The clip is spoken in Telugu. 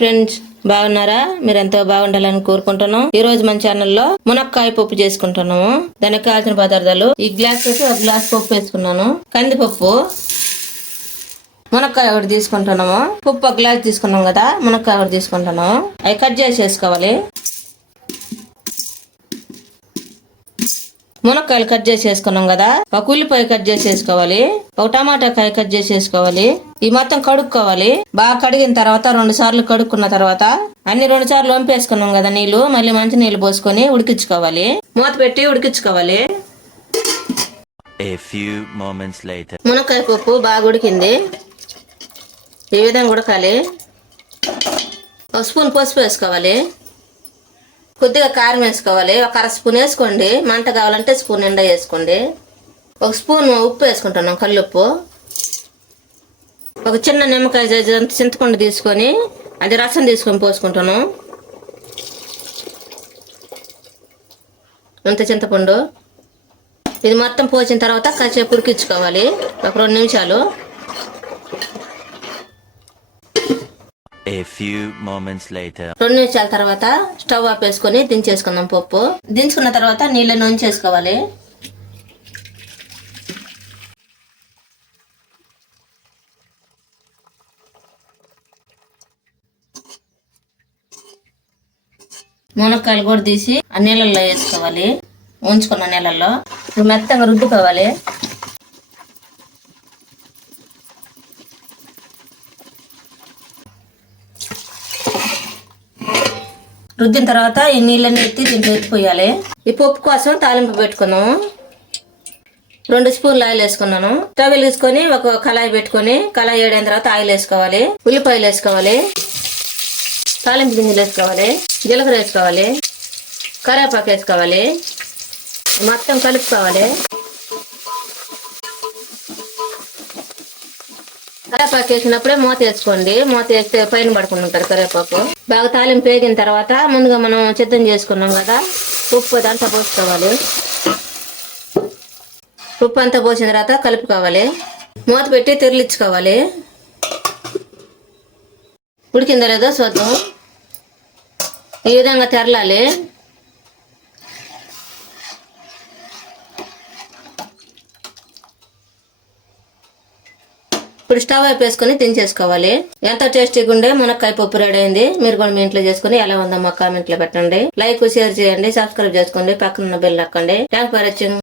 ఫ్రెండ్స్ బాగున్నారా? మీరు ఎంతో బాగుండాలని కోరుకుంటున్నాం. ఈ రోజు మన ఛానల్లో మునక్కాయ పప్పు చేసుకుంటున్నాము. దానికి కావాల్సిన పదార్థాలు ఈ గ్లాస్ వచ్చి ఒక గ్లాస్ పప్పు వేసుకున్నాను. కందిపప్పు మునక్కాయ ఒకటి తీసుకుంటున్నాము. పప్పు ఒక గ్లాస్ తీసుకున్నాం కదా మునక్కాయ ఒకటి తీసుకుంటున్నాము. అవి కట్ చేసి వేసుకోవాలి మునక్కాయలు కట్ చేసి వేసుకున్నాం కదా ఒక ఉల్లిపాయ కట్ చేసి వేసుకోవాలి ఒక టమాటా కాయ కట్ చేసి వేసుకోవాలి ఈ మొత్తం కడుక్కోవాలి. బాగా కడిగిన తర్వాత రెండు సార్లు కడుక్కున్న తర్వాత అన్ని రెండు సార్లు వంపేసుకున్నాం కదా నీళ్ళు మళ్ళీ మంచి నీళ్ళు పోసుకొని ఉడికించుకోవాలి. మూత పెట్టి ఉడికించుకోవాలి. మునక్కాయ పప్పు బాగా ఉడికింది. ఈ విధంగా ఉడకాలి. ఒక స్పూన్ పసుపు వేసుకోవాలి. కొద్దిగా కారం వేసుకోవాలి. ఒక అర స్పూన్ వేసుకోండి. మంట కావాలంటే స్పూన్ నిండా వేసుకోండి. ఒక స్పూన్ ఉప్పు వేసుకుంటున్నాం కల్లుప్పు. ఒక చిన్న నిమ్మకాయ చింతపండు తీసుకొని అది రసం తీసుకొని పోసుకుంటాను అంత చింతపండు. ఇది మొత్తం పోసిన తర్వాత కాసేపు ఉడికించుకోవాలి. ఒక రెండు నిమిషాలు. A few moments later. రెండు నిమిషాల తర్వాత స్టవ్ ఆఫ్ వేసుకొని దించేసుకుందాం పప్పు. దించుకున్న తర్వాత నీళ్ళని ఉంచేసుకోవాలి మునక్కాయలు కూడా తీసి ఆ నీళ్ళల్లో వేసుకోవాలి. ఉంచుకున్న నీళ్ళల్లో. ఇప్పుడు మెత్తగా రుద్దుకోవాలి రుద్దిన తర్వాత ఈ నీళ్ళని ఎత్తి దీంట్లో ఎత్తిపోయాలి. ఈ పప్పు కోసం తాలింపు పెట్టుకున్నాము రెండు స్పూన్లు ఆయిల్ వేసుకున్నాను. స్టవ్ వెలిగించుకొని ఒక కళాయి పెట్టుకొని కళాయి వేడైన తర్వాత ఆయిల్ వేసుకోవాలి. ఉల్లిపాయలు వేసుకోవాలి. తాలింపు గింజలు వేసుకోవాలి. జీలకర్ర వేసుకోవాలి. కరివేపాకు వేసుకోవాలి. మొత్తం కలుపుకోవాలి. కరేపాకు వేసినప్పుడే మూత వేసుకోండి. మూత వేస్తే పైన పడుకుని ఉంటారు కరివేపాకు బాగా తాలింపు వేగిన తర్వాత ముందుగా మనం సిద్ధం చేసుకున్నాం కదా ఉప్పు అంతా పోసుకోవాలి. ఉప్పు అంతా పోసిన తర్వాత కలుపుకోవాలి. మూత పెట్టి తెరలించుకోవాలి ఉడికిందో లేదో చూద్దాం. ఈ విధంగా తెరలాలి. ఇప్పుడు స్టవ్ వైపు వేసుకొని దించేసుకోవాలి. ఎంత టేస్టీగా ఉండే మునక్కాయ పప్పు రెడీ అయింది. మీరు కూడా మీ ఇంట్లో చేసుకుని ఎలా ఉందో మా కామెంట్లో పెట్టండి. లైక్ షేర్ చేయండి సబ్స్క్రైబ్ చేసుకోండి. పక్కన ఉన్న బెల్ నొక్కండి. Thank for watching